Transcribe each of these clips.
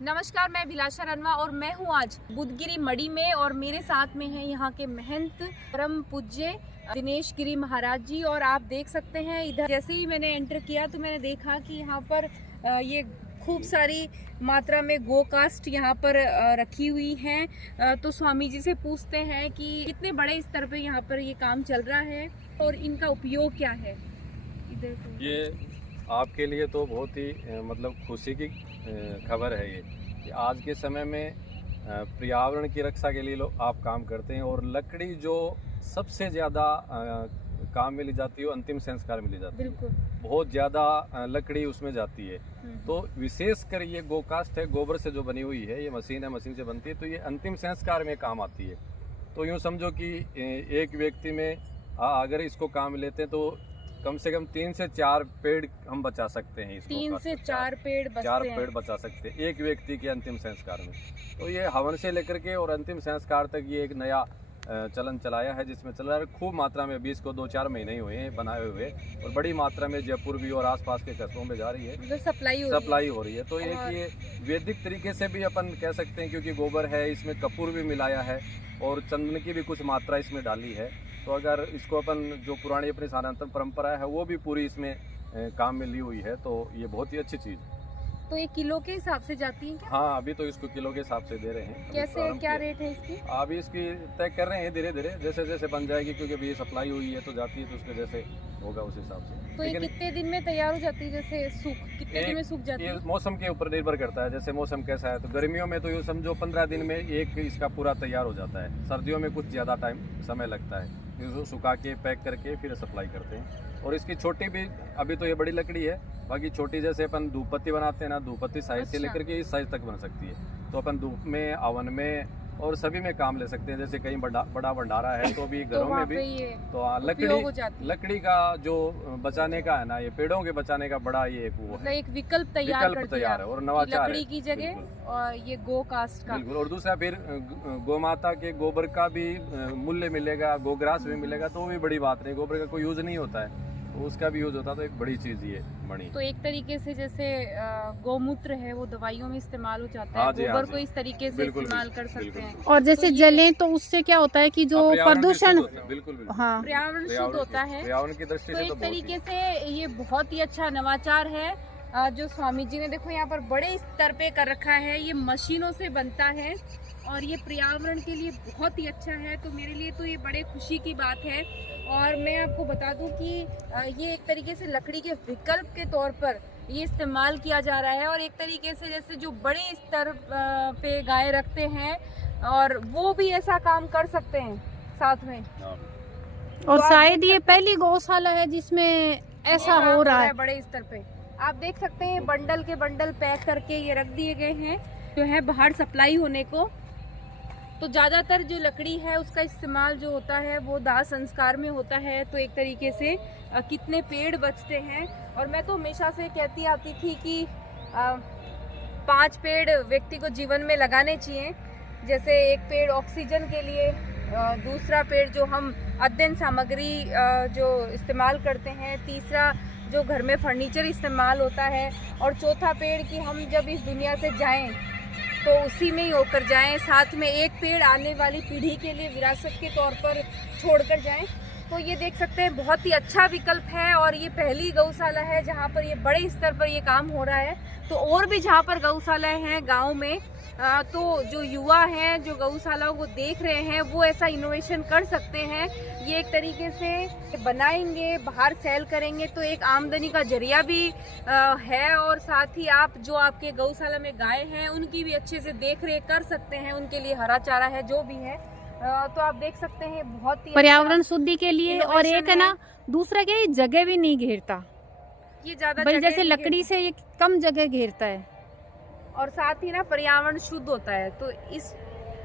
नमस्कार, मैं भिलाषा रनवा और मैं हूँ आज बुधगिरी मड़ी में और मेरे साथ में है यहाँ के महंत परम पूज्य दिनेश गिरी महाराज जी। और आप देख सकते हैं इधर जैसे ही मैंने एंटर किया तो मैंने देखा कि यहाँ पर ये खूब सारी मात्रा में गो कास्ट यहाँ पर रखी हुई हैं। तो स्वामी जी से पूछते हैं कि कितने बड़े स्तर पे यहाँ पर ये काम चल रहा है और इनका उपयोग क्या है। इधर तो ये आपके लिए तो बहुत ही मतलब खुशी की खबर है ये कि आज के समय में पर्यावरण की रक्षा के लिए लोग आप काम करते हैं। और लकड़ी जो सबसे ज़्यादा काम में ली जाती है वो अंतिम संस्कार में ली जाती है। बिल्कुल, बहुत ज़्यादा लकड़ी उसमें जाती है। तो विशेषकर ये गोकास्ट है, गोबर से जो बनी हुई है, ये मशीन है, मशीन से बनती है, तो ये अंतिम संस्कार में काम आती है। तो यूँ समझो कि एक व्यक्ति में अगर इसको काम लेते हैं तो कम से कम 3 से 4 पेड़ हम बचा सकते हैं। 3 से 4 पेड़ बचा सकते हैं एक व्यक्ति के अंतिम संस्कार में। तो ये हवन से लेकर के और अंतिम संस्कार तक ये एक नया चलन चलाया है, जिसमें चल रहा है खूब मात्रा में। 20 को 2-4 महीने ही हुए हैं बनाए हुए, और बड़ी मात्रा में जयपुर भी और आसपास के कस्बों में जा रही है, सप्लाई हो रही है। तो एक ये वैदिक तरीके से भी अपन कह सकते हैं, क्योंकि गोबर है, इसमें कपूर भी मिलाया है और चंदन की भी कुछ मात्रा इसमें डाली है। तो अगर इसको अपन जो पुरानी अपनी सनातन परंपरा है वो भी पूरी इसमें काम में ली हुई है, तो ये बहुत ही अच्छी चीज़। तो ये किलो के हिसाब से जाती है क्या? हाँ, अभी तो इसको किलो के हिसाब से दे रहे हैं। कैसे, क्या रेट है इसकी? अभी इसकी तय कर रहे हैं धीरे धीरे, जैसे जैसे बन जाएगी, क्योंकि अभी ये सप्लाई हुई है तो जाती है, तो उसके जैसे होगा उस हिसाब से। तो ये कितने दिन में तैयार हो जाती है? जैसे कितने दिन में सूख जाती है? ये मौसम के ऊपर निर्भर करता है, जैसे मौसम कैसा है। तो गर्मियों में तो यूँ समझो 15 दिन में एक इसका पूरा तैयार हो जाता है। सर्दियों में कुछ ज़्यादा समय लगता है, इसको सुखा के पैक करके फिर सप्लाई करते हैं। और इसकी छोटी भी, अभी तो ये बड़ी लकड़ी है, बाकी छोटी जैसे अपन धूप पत्ती बनाते हैं ना, धूप पत्ती साइज से लेकर के इस साइज तक बन सकती है। तो अपन धूप में, हवन में और सभी में काम ले सकते हैं। जैसे कहीं बड़ा भंडारा है तो भी घरों में भी तो लकड़ी का जो बचाने का है ना, ये पेड़ों के बचाने का बड़ा ये वो है, एक विकल्प तैयार है और नवाचार लकड़ी की जगह और ये गो कास्ट का। बिल्कुल। और दूसरा फिर गौ माता के गोबर का भी मूल्य मिलेगा, गोग्रास भी मिलेगा, तो वो भी बड़ी बात नहीं। गोबर का कोई यूज नहीं होता है, तो उसका भी यूज होता है, तो एक बड़ी चीज ये बनी। तो एक तरीके से जैसे गौमूत्र है वो दवाइयों में इस्तेमाल हो जाता है, गोबर को इस तरीके से इस्तेमाल कर सकते हैं। और जैसे जलें तो उससे क्या होता है कि जो प्रदूषण, बिल्कुल हाँ, पर्यावरण शुद्ध होता है। पर्यावरण की दृष्टि से तो एक तरीके से ये बहुत ही अच्छा नवाचार है जो स्वामी जी ने देखो यहाँ पर बड़े स्तर पे कर रखा है। ये मशीनों से बनता है और ये पर्यावरण के लिए बहुत ही अच्छा है। तो मेरे लिए तो ये बड़े खुशी की बात है। और मैं आपको बता दूं कि ये एक तरीके से लकड़ी के विकल्प के तौर पर ये इस्तेमाल किया जा रहा है। और एक तरीके से जैसे जो बड़े स्तर पे गाय रखते हैं और वो भी ऐसा काम कर सकते हैं साथ में। और शायद ये पहली गौशाला है जिसमें ऐसा हो रहा है बड़े स्तर पे। आप देख सकते हैं बंडल के बंडल पैक करके ये रख दिए गए हैं जो है बाहर सप्लाई होने को। तो ज़्यादातर जो लकड़ी है उसका इस्तेमाल जो होता है वो दाह संस्कार में होता है। तो एक तरीके से कितने पेड़ बचते हैं। और मैं तो हमेशा से कहती आती थी कि 5 पेड़ व्यक्ति को जीवन में लगाने चाहिए। जैसे एक पेड़ ऑक्सीजन के लिए, दूसरा पेड़ जो हम अध्ययन सामग्री जो इस्तेमाल करते हैं, तीसरा जो घर में फर्नीचर इस्तेमाल होता है, और चौथा पेड़ कि हम जब इस दुनिया से जाएं तो उसी में ही होकर जाएं। साथ में एक पेड़ आने वाली पीढ़ी के लिए विरासत के तौर पर छोड़कर जाएं। तो ये देख सकते हैं बहुत ही अच्छा विकल्प है। और ये पहली गौशाला है जहाँ पर ये बड़े स्तर पर ये काम हो रहा है। तो और भी जहाँ पर गौशालाएं हैं गाँव में, तो जो युवा हैं जो गौशालाओं को देख रहे हैं वो ऐसा इनोवेशन कर सकते हैं। ये एक तरीके से बनाएंगे, बाहर सेल करेंगे तो एक आमदनी का जरिया भी है। और साथ ही आप जो आपके गौशाला में गाय हैं उनकी भी अच्छे से देख रेख कर सकते हैं, उनके लिए हरा चारा है जो भी है। तो आप देख सकते हैं बहुत ही पर्यावरण शुद्धि के लिए। और एक है ना, दूसरा क्या, ये जगह भी नहीं घेरता, ये ज्यादा जैसे लकड़ी से ये कम जगह घेरता है। और साथ ही ना पर्यावरण शुद्ध होता है। तो इस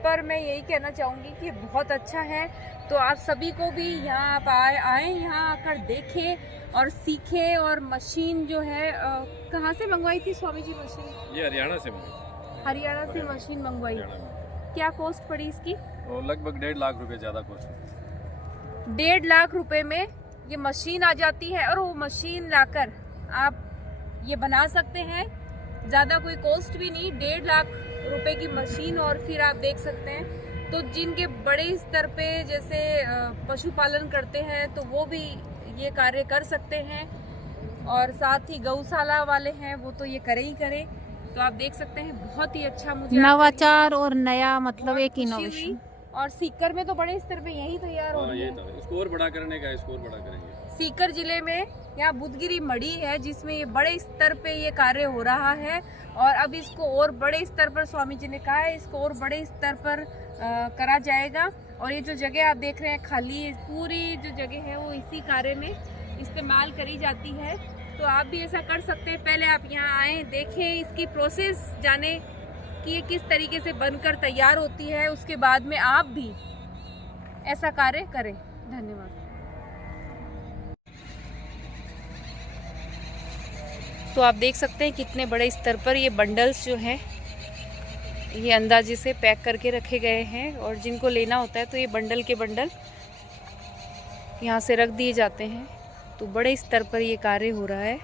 पर मैं यही कहना चाहूँगी कि बहुत अच्छा है। तो आप सभी को भी यहाँ आप आए यहाँ आकर देखें और सीखें। और मशीन जो है कहाँ से मंगवाई थी स्वामी जी मशीन? ये हरियाणा से मशीन मंगवाई। क्या कॉस्ट पड़ी इसकी? तो लगभग 1.5 लाख रुपए ज़्यादा कॉस्ट। 1.5 लाख रुपए में ये मशीन आ जाती है। और वो मशीन लाकर आप ये बना सकते हैं ज़्यादा कोई कॉस्ट भी नहीं, 1.5 लाख रुपए की मशीन। और फिर आप देख सकते हैं तो जिनके बड़े स्तर पे जैसे पशुपालन करते हैं तो वो भी ये कार्य कर सकते हैं, और साथ ही गौशाला वाले हैं वो तो ये करे ही करे। तो आप देख सकते हैं बहुत ही अच्छा, मुझे नवाचार और नया मतलब एक खुशी इनोवेशन। हुई। और सीकर में तो बड़े स्तर पे यही तैयार हो रही है। इसको और बड़ा करने का, इसको और बड़ा करेंगे। सीकर जिले में यहाँ बुधगिरी मढ़ी है जिसमें ये बड़े स्तर पे ये कार्य हो रहा है, और अब इसको और बड़े स्तर पर स्वामी जी ने कहा है इसको और बड़े स्तर पर करा जाएगा। और ये जो जगह आप देख रहे हैं खाली, पूरी जो जगह है वो इसी कार्य में इस्तेमाल करी जाती है। तो आप भी ऐसा कर सकते हैं, पहले आप यहाँ आए, देखें, इसकी प्रोसेस जाने कि ये किस तरीके से बनकर तैयार होती है, उसके बाद में आप भी ऐसा कार्य करें। धन्यवाद। तो आप देख सकते हैं कितने बड़े स्तर पर ये बंडल्स जो हैं ये अंदाजे से पैक करके रखे गए हैं, और जिनको लेना होता है तो ये बंडल के बंडल यहाँ से रख दिए जाते हैं। तो बड़े स्तर पर ये कार्य हो रहा है।